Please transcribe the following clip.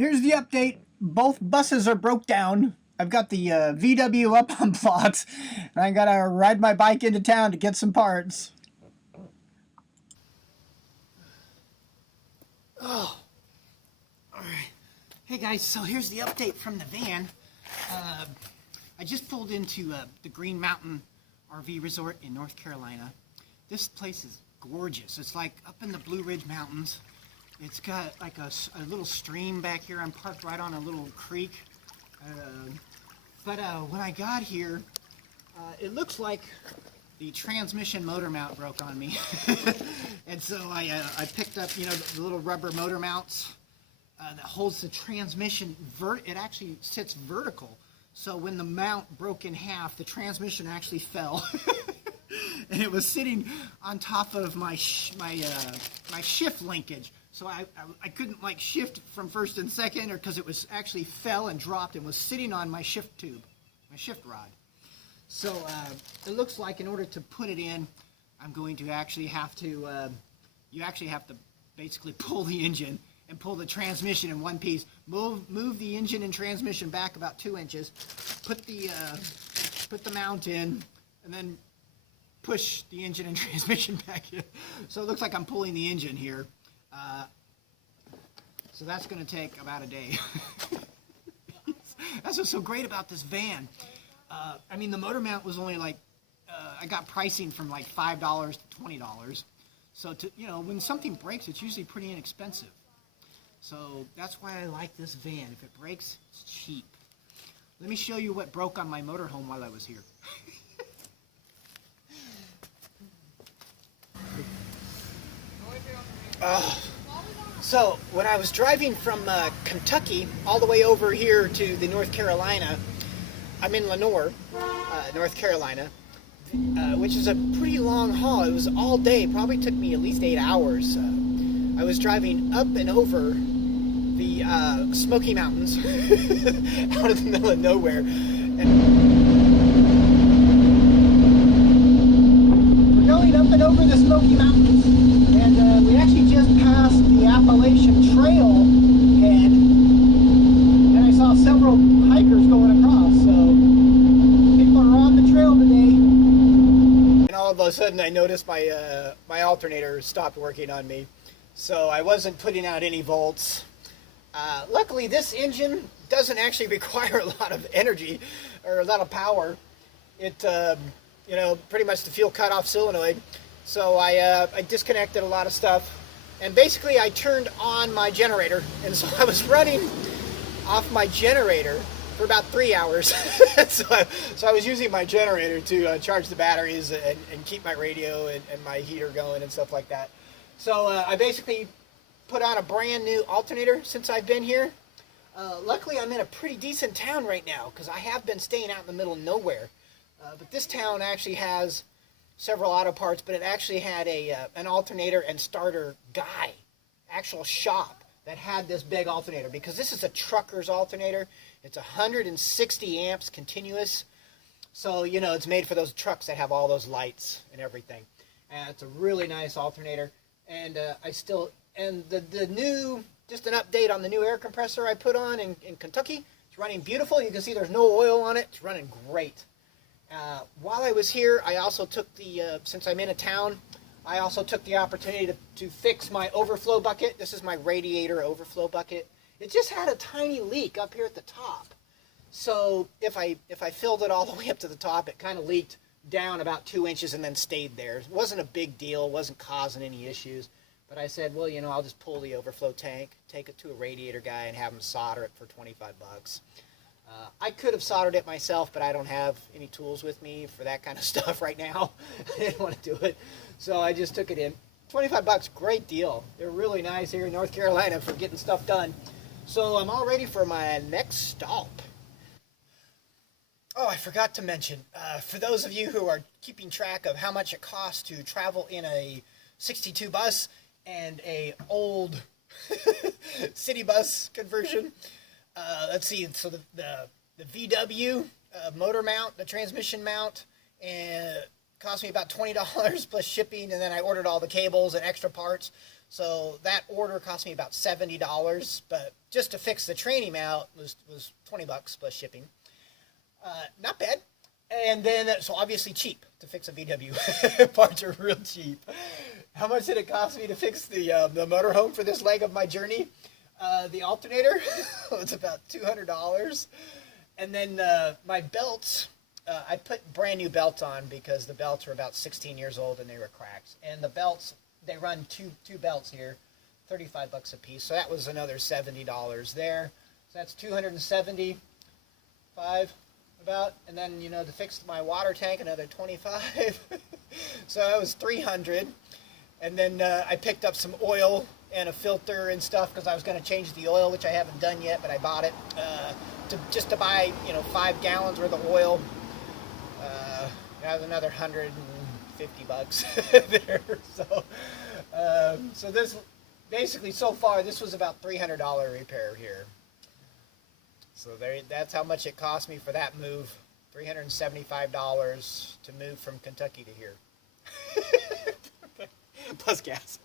Here's the update. Both buses are broke down. I've got the VW up on blocks, and I gotta ride my bike into town to get some parts. Oh, all right. Hey guys, so here's the update from the van. I just pulled into the Green Mountain RV Resort in North Carolina. This place is gorgeous. It's like up in the Blue Ridge Mountains. It's got like a little stream back here. I'm parked right on a little creek. But when I got here, it looks like the transmission motor mount broke on me. And so I picked up, you know, the little rubber motor mounts that holds the transmission. It actually sits vertical. So when the mount broke in half, the transmission actually fell. And it was sitting on top of my shift linkage. So I couldn't like shift from first and second, or because it was actually fell and dropped and was sitting on my shift tube, my shift rod. So it looks like in order to put it in, I'm going to actually have to, you actually have to basically pull the engine and pull the transmission in one piece. Move the engine and transmission back about 2 inches. Put the mount in, and then push the engine and transmission back in. So it looks like I'm pulling the engine here. So that's going to take about a day. That's what's so great about this van. I mean, the motor mount was only like, I got pricing from like $5 to $20. So you know, when something breaks, it's usually pretty inexpensive. So that's why I like this van. If it breaks, it's cheap. Let me show you what broke on my motorhome while I was here. So when I was driving from Kentucky all the way over here to the North Carolina, I'm in Lenoir, North Carolina, which is a pretty long haul. It was all day, probably took me at least 8 hours. I was driving up and over the Smoky Mountains out of the middle of nowhere. And we're going up and over the Smoky Mountains, and we actually just passed the Appalachian Trail head, and I saw several hikers going across, so people are on the trail today. And all of a sudden I noticed my alternator stopped working on me, so I wasn't putting out any volts. Luckily this engine doesn't actually require a lot of energy or a lot of power. It you know, pretty much the fuel cut off solenoid. So I disconnected a lot of stuff, and basically I turned on my generator, and so I was running off my generator for about 3 hours. so I was using my generator to charge the batteries and keep my radio and my heater going and stuff like that. So I basically put on a brand new alternator since I've been here. Luckily I'm in a pretty decent town right now, because I have been staying out in the middle of nowhere. But this town actually has several auto parts, but it actually had an alternator and starter guy, actual shop that had this big alternator, because this is a trucker's alternator. It's 160 amps continuous, so you know, it's made for those trucks that have all those lights and everything. And it's a really nice alternator. And the new, just an update on the new air compressor I put on in Kentucky. It's running beautiful. You can see there's no oil on it. It's running great. While I was here, I also took since I'm in a town, I also took the opportunity to fix my overflow bucket. This is my radiator overflow bucket. It just had a tiny leak up here at the top. So if I filled it all the way up to the top, it kind of leaked down about 2 inches and then stayed there. It wasn't a big deal. It wasn't causing any issues. But I said, well, you know, I'll just pull the overflow tank, take it to a radiator guy, and have him solder it for 25 bucks. I could have soldered it myself, but I don't have any tools with me for that kind of stuff right now. I didn't want to do it, so I just took it in. 25 bucks, great deal. They're really nice here in North Carolina for getting stuff done. So I'm all ready for my next stop. Oh, I forgot to mention, for those of you who are keeping track of how much it costs to travel in a 62 bus and a old city bus conversion, let's see, so the VW motor mount, the transmission mount, and cost me about $20 plus shipping, and then I ordered all the cables and extra parts. So that order cost me about $70, but just to fix the training mount was $20 plus shipping. Not bad. And then, so obviously cheap to fix a VW. Parts are real cheap. How much did it cost me to fix the motorhome for this leg of my journey? The alternator was about $200. And then my belts, I put brand new belts on because the belts were about 16 years old and they were cracked. And the belts, they run two belts here, $35 a piece. So that was another $70 there. So that's $275 about. And then, you know, to fix my water tank, another $25. So that was $300. And then I picked up some oil and a filter and stuff because I was going to change the oil, which I haven't done yet, but I bought it just to buy, you know, 5 gallons worth of oil. That was another $150 there. So this basically so far this was about $300 repair here. So that's how much it cost me for that move. $375 to move from Kentucky to here. Plus gas.